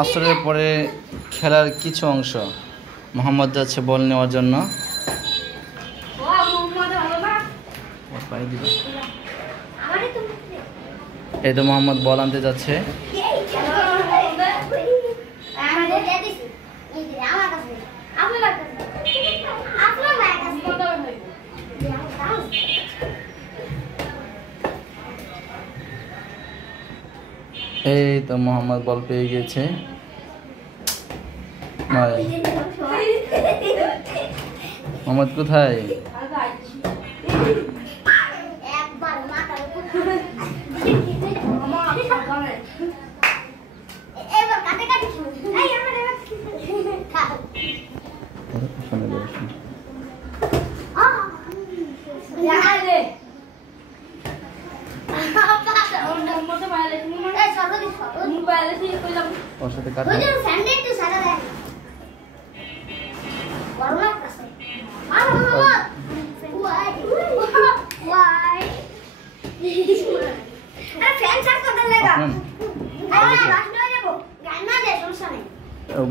আসরের পরে খেলার কিছু অংশ। মোহাম্মদ যাচ্ছে বল নেওয়ার জন্য। এই তো মোহাম্মদ বল আনতে যাচ্ছে। এই তো মোহাম্মদ বল পেয়ে গেছে। মোহাম্মদ কোথায়? ওর সাথে কাটা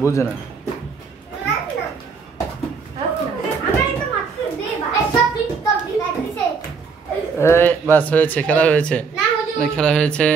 বুঝে না। বাস হয়েছে, খেলা হয়েছে, খেলা হয়েছে।